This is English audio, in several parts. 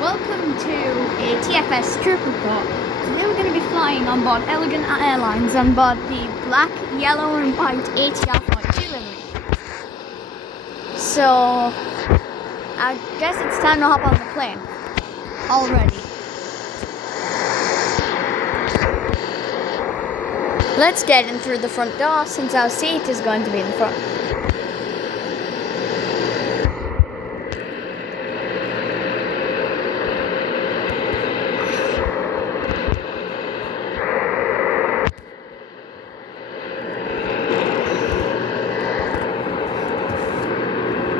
welcome to a TFS trip report. Today we're going to be flying on board Elegant Airlines on board the black, yellow and white ATR-42 livery. So, I guess it's time to hop on the plane. Already. Let's get in through the front door since our seat is going to be in the front.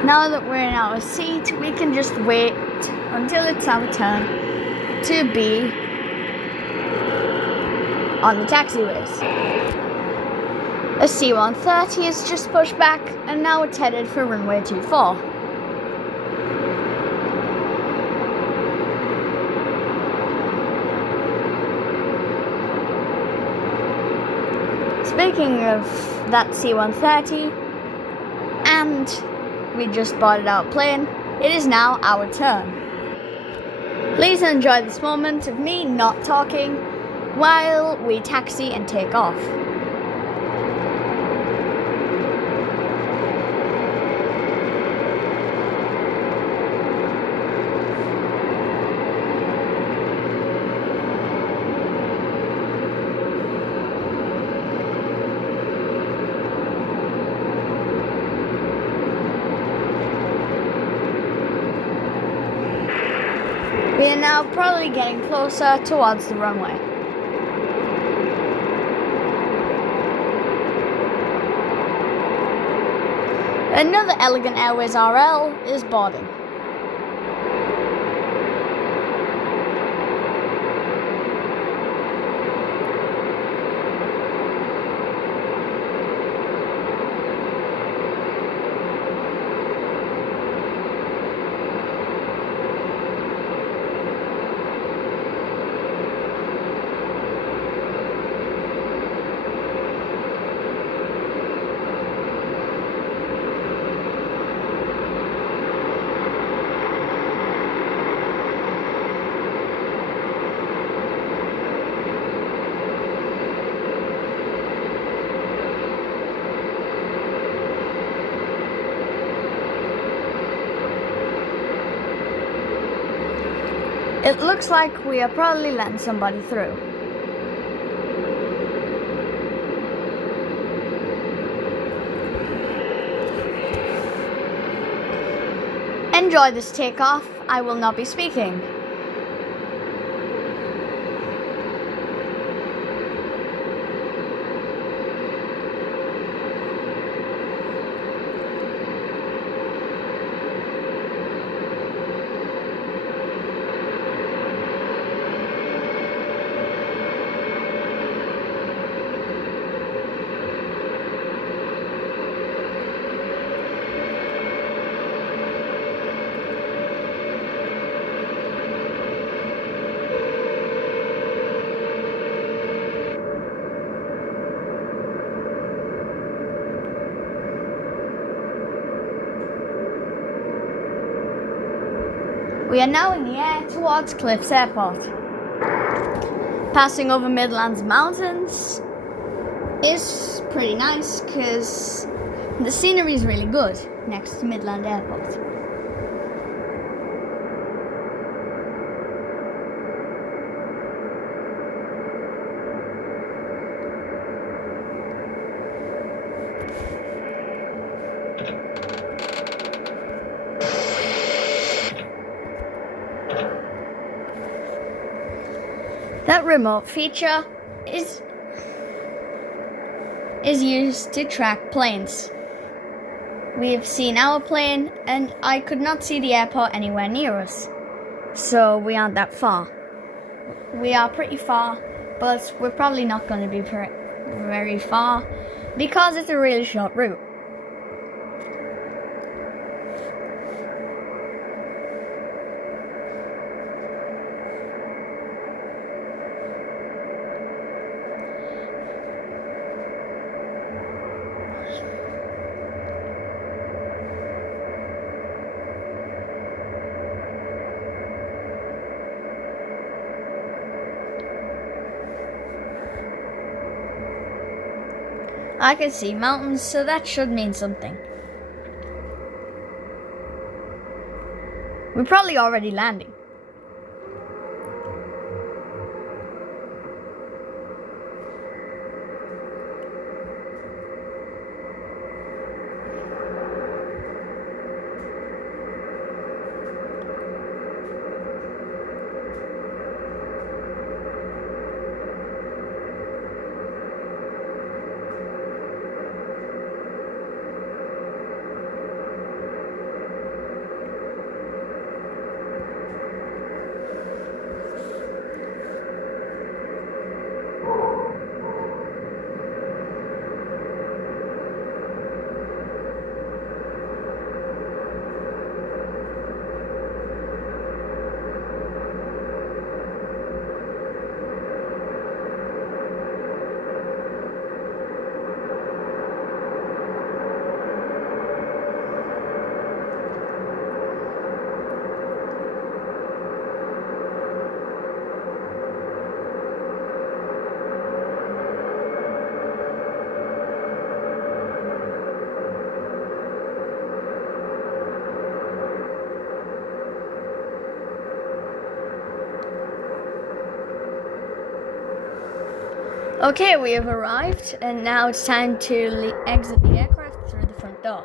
Now that we're in our seat, we can just wait until it's our turn to be on the taxiways. A C-130 is just pushed back and now it's headed for runway 24. Speaking of that C-130, and we just boarded our plane, it is now our turn. Please enjoy this moment of me not talking while we taxi and take off. We are now probably getting closer towards the runway. Another Elegant Airways RL is boarding. It looks like we are probably letting somebody through. Enjoy this takeoff. I will not be speaking. We are now in the air towards Cliffs Airport. Passing over Midlands Mountains is pretty nice because the scenery is really good next to Midland Airport. That remote feature is used to track planes. We have seen our plane and I could not see the airport anywhere near us. So we aren't that far. We are pretty far, but we're probably not going to be very far because it's a really short route. I can see mountains, so that should mean something. We're probably already landing. Okay, we have arrived, and now it's time to exit the aircraft through the front door.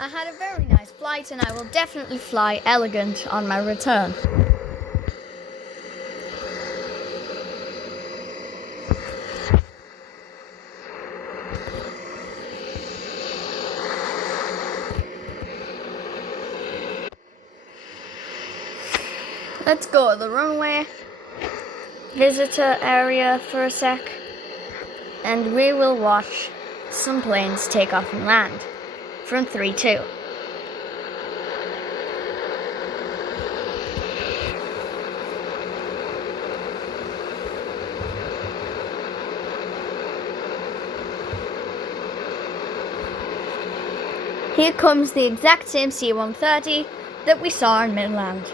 I had a very nice flight, and I will definitely fly elegant on my return. Let's go to the runway visitor area for a sec, and we will watch some planes take off and land from 3-2. Here comes the exact same C-130 that we saw in Midland.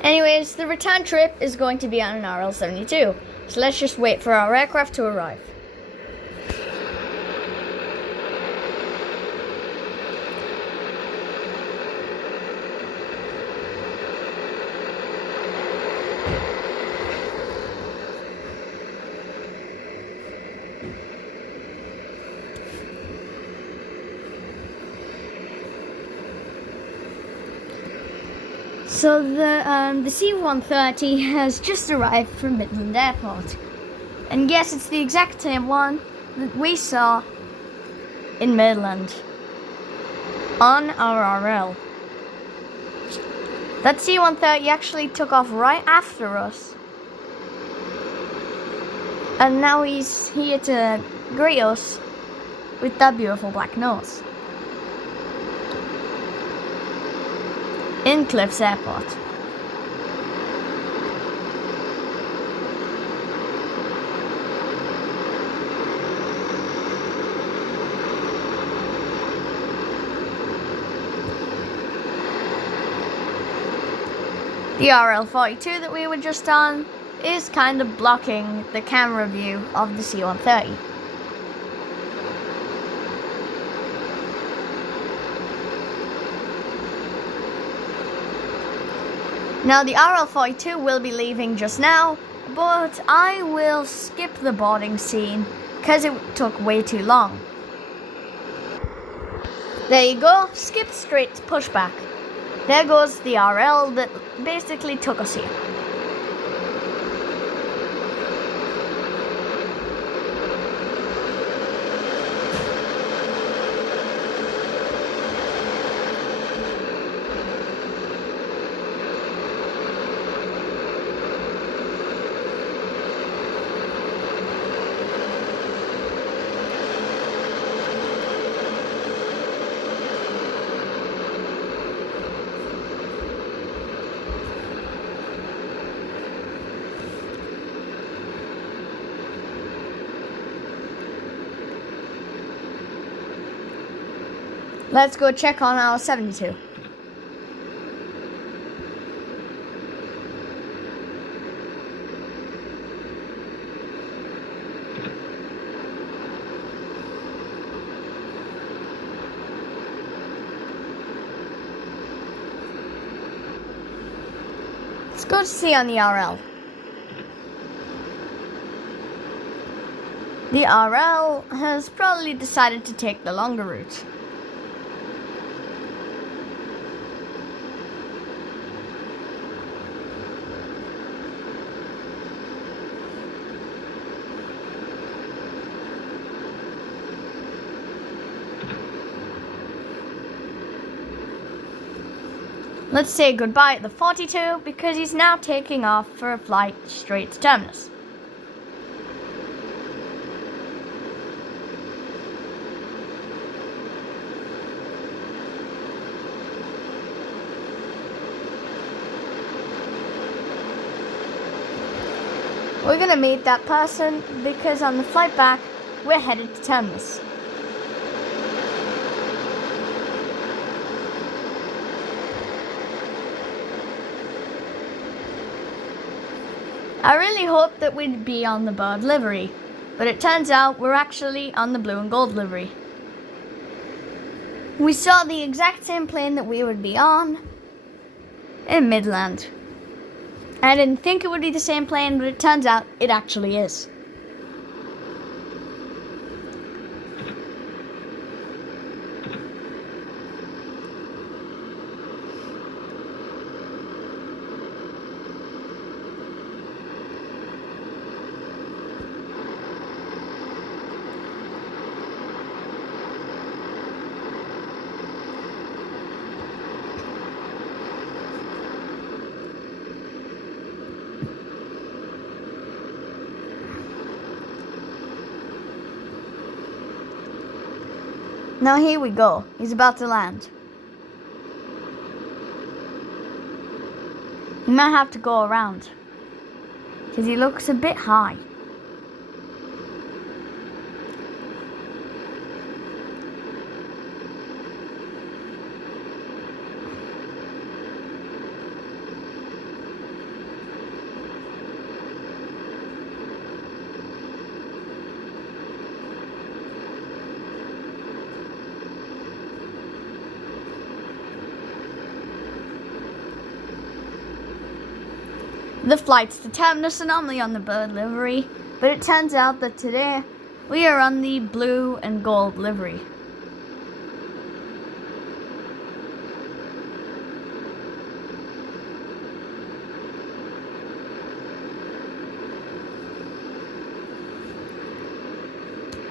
Anyways, the return trip is going to be on an RL-42, so let's just wait for our aircraft to arrive. So the C-130 has just arrived from Midland Airport. And yes, it's the exact same one that we saw in Midland on our RL. That C-130 actually took off right after us. And now he's here to greet us with that beautiful black nose. In Cliffs Airport. The RL-42 that we were just on is kind of blocking the camera view of the C-130. Now the RL-42 will be leaving just now, but I will skip the boarding scene because it took way too long. There you go, skip straight to pushback. There goes the RL that basically took us here. Let's go check on our 72. Let's go to see on the RL. The RL has probably decided to take the longer route. Let's say goodbye to the 42 because he's now taking off for a flight straight to terminus. We're gonna meet that person because on the flight back, we're headed to terminus. I really hoped that we'd be on the bird livery, but it turns out we're actually on the blue and gold livery. We saw the exact same plane that we would be on in Midland. I didn't think it would be the same plane, but it turns out it actually is. Now here we go. He's about to land. He might have to go around because he looks a bit high. The flights to terminus are normally on the bird livery, but it turns out that today we are on the blue and gold livery.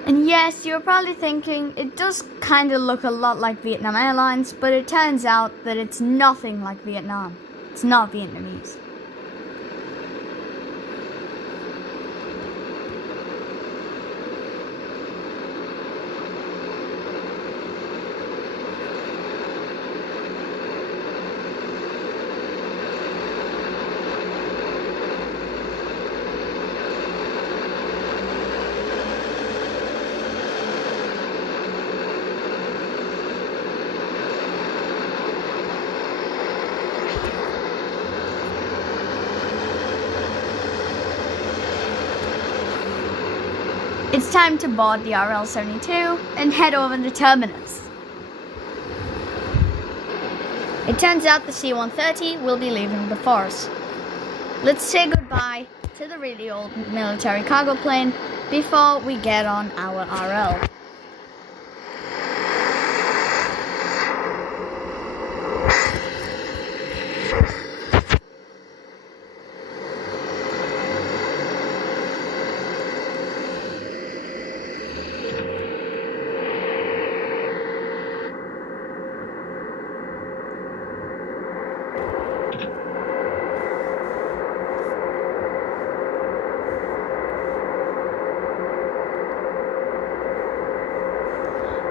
And yes, you're probably thinking it does kind of look a lot like Vietnam Airlines, but it turns out that it's nothing like Vietnam. It's not Vietnamese. It's time to board the RL-72 and head over to terminus. It turns out the C-130 will be leaving before us. Let's say goodbye to the really old military cargo plane before we get on our RL.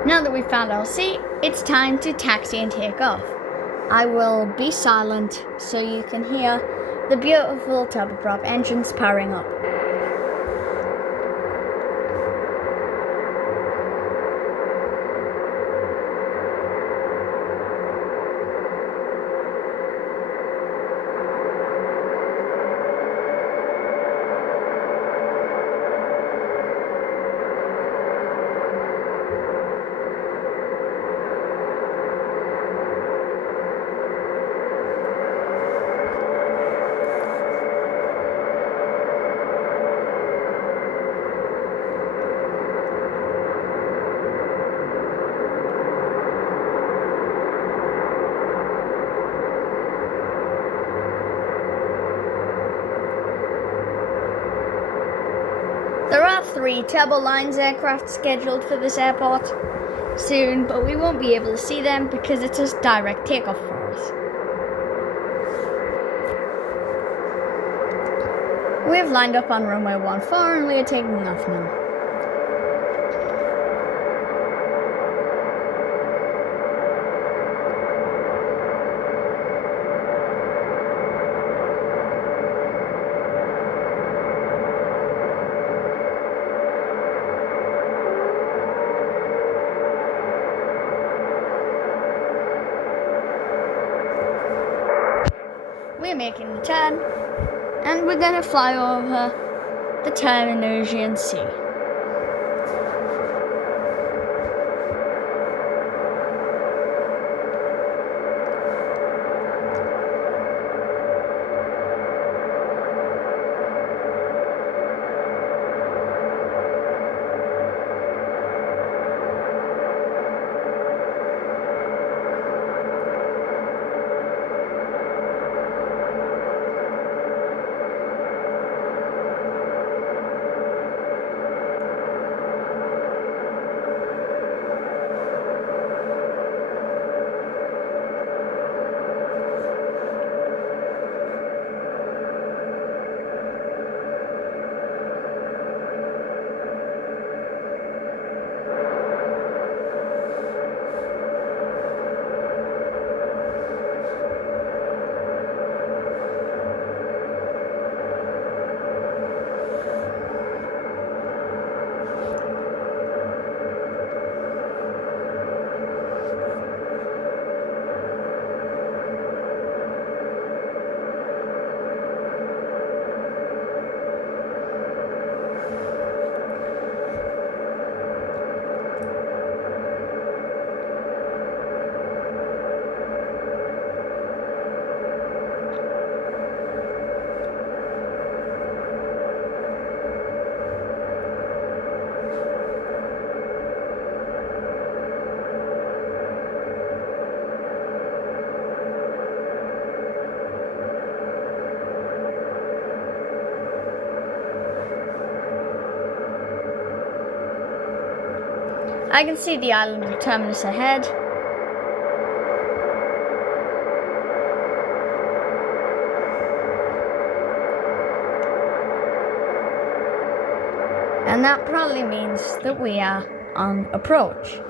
Now that we've found our seat, it's time to taxi and take off. I will be silent so you can hear the beautiful turboprop engines powering up. There are 3 Turbolines aircraft scheduled for this airport soon, but we won't be able to see them because it's a direct takeoff for us. We have lined up on runway 14 and we are taking off now. We're making the turn, and we're gonna fly over the Ternesian Sea. I can see the island of Terminus ahead. And that probably means that we are on approach.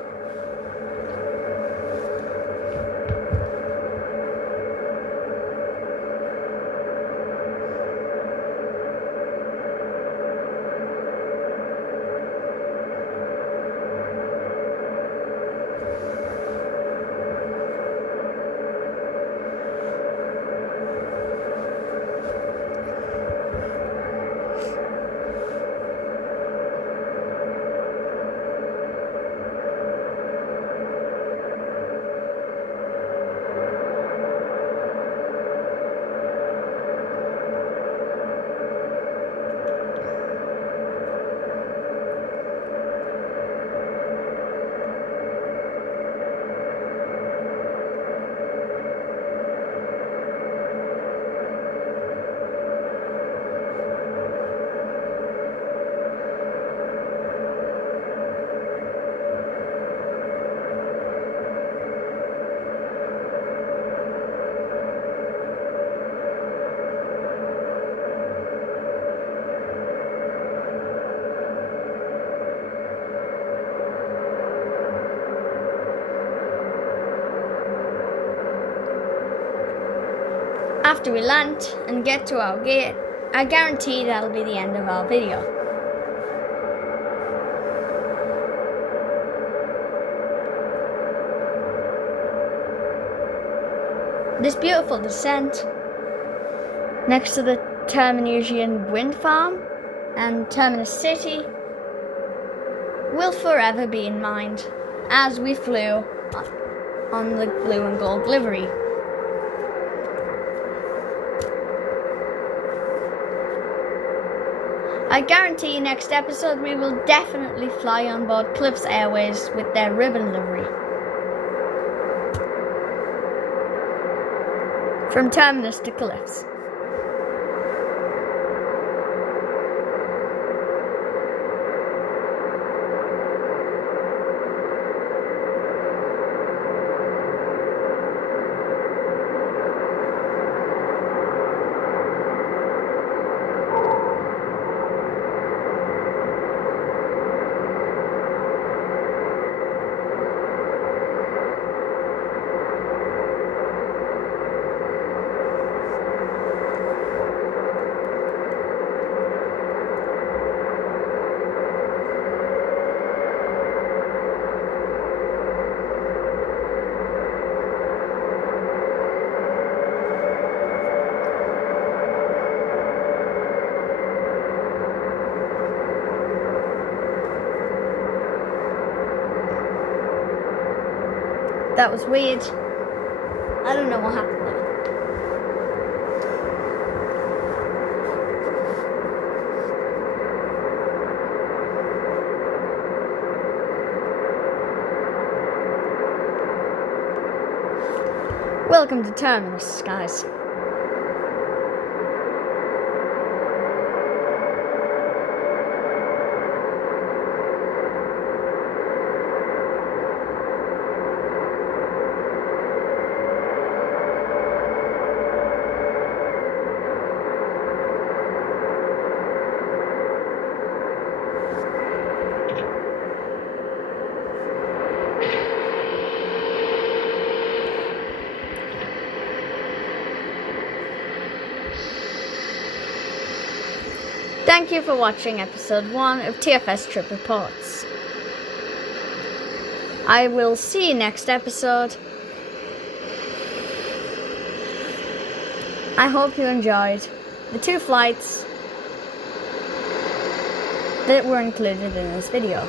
After we land and get to our gate, I guarantee that'll be the end of our video. This beautiful descent next to the Terminasian wind farm and Terminus City will forever be in mind as we flew on the blue and gold livery. I guarantee next episode we will definitely fly on board Cliffs Airways with their ribbon livery. From Terminus to Cliffs. That was weird. I don't know what happened there. Welcome to Terminus, guys. Thank you for watching episode 1 of TFS Trip Reports. I will see you next episode. I hope you enjoyed the 2 flights that were included in this video.